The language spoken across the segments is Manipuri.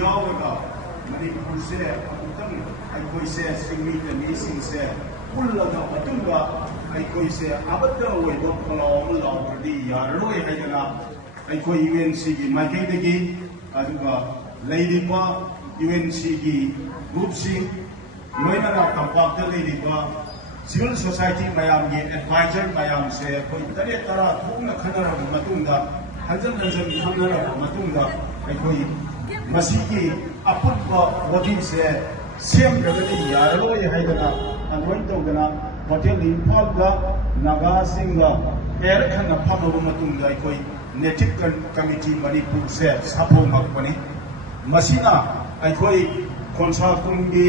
यावगा मणिपुर से अमुतंग अखोई से सिंगमी के मीसिंग से पुल्लगा मतुंगा अखोई से अबद्ध ओइबो खलाव लावदी यारोय हैदना अखोई यूएनसी की माइकेदगी अदुगा लेदिबा यूएनसी की ग्रुप सिंग लोइना तंपाक लेदिबा सिविल सोसाइटी मयाम की एडवाइजर मयाम से कोई तरे तरा थोंना खनरब मतुंगा हंजन हंजन खनरब मतुंगा अखोई मसीकी अपुनबा बॉडी से सेम रगदी यारोय हैदना अनवन तौदना होटल इंफाल गा नागा सिंगा एयर खन फमब मतुंगा अखोई नेटिव कमिटी मणिपुर से साफोम हकपने मसीना अखोई खोंसा कुंगी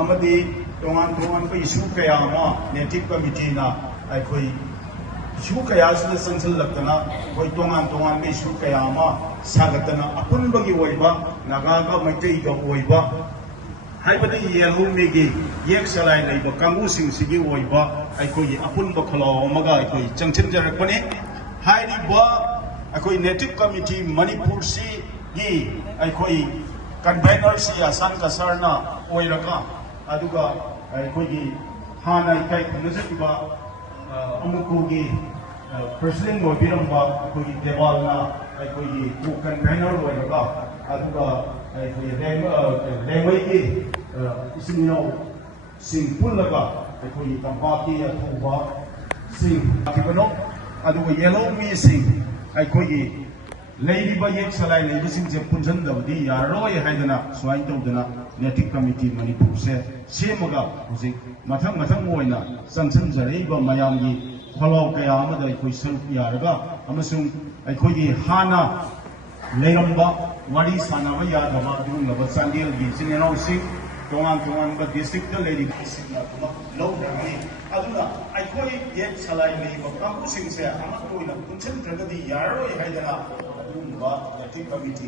अमदी तोंगान तोंगान को इशू कया मा नेटिव कमिटी ना अखोई इशू कया से संसल लगतना कोई तोंगान तोंगान में इशू कया मा सागतना अपुनबगी ओइबा नागा गा मैतई गा ओइबा हाइबदि येलो मेगी येक सलाइ लेबा कांगू सिंग सिगी ओइबा अखोई अपुनबा खलाव मगा अखोई चंगचिन जरकपने हाइरिबा अखोई नेटिव कमिटी मणिपुर सी गी अखोई कन्वेनर सी आसान का सरना ओइरका अदुगा अखोई हाना इकाई खुनजबा अमुकुगी प्रेसिडेंट ओइबिरंबा अखोई देवालना अखोई को कन्वेनर ओइरका अदुगा अखोई रेमई की इसिमिनो सिंह पुल्लगा अखोई तंपाकी अथुबा सिंह अतिबनो अदुगा येलो मी सिंह अखोई लेरिबा येक सलाइ लेबसिंग जे पुंजनदबदी यारोय हैदना स्वाइन तौदना नेटिव कमिटी मणिपुर से सेमगा हुजिक मथंग मथंग ओइना संसन जरेबा मयामगी खलाव कया अमदा अखोई सरुक यारगा अमसुंग अखोई हाना लेरंबा वारी सानाबा यादबा दुंगबा चांदेलगी सिनेनाव सिंह तोंगान तोंगान बा डिस्ट्रिक्ट लेरी सिंगना लौदरगनी अदुना अखोई येक सलाइ लेबा कांगू सिंह से अमतोइना पुंचन द्रगदी यारोय हैदना नेटिव कमिटी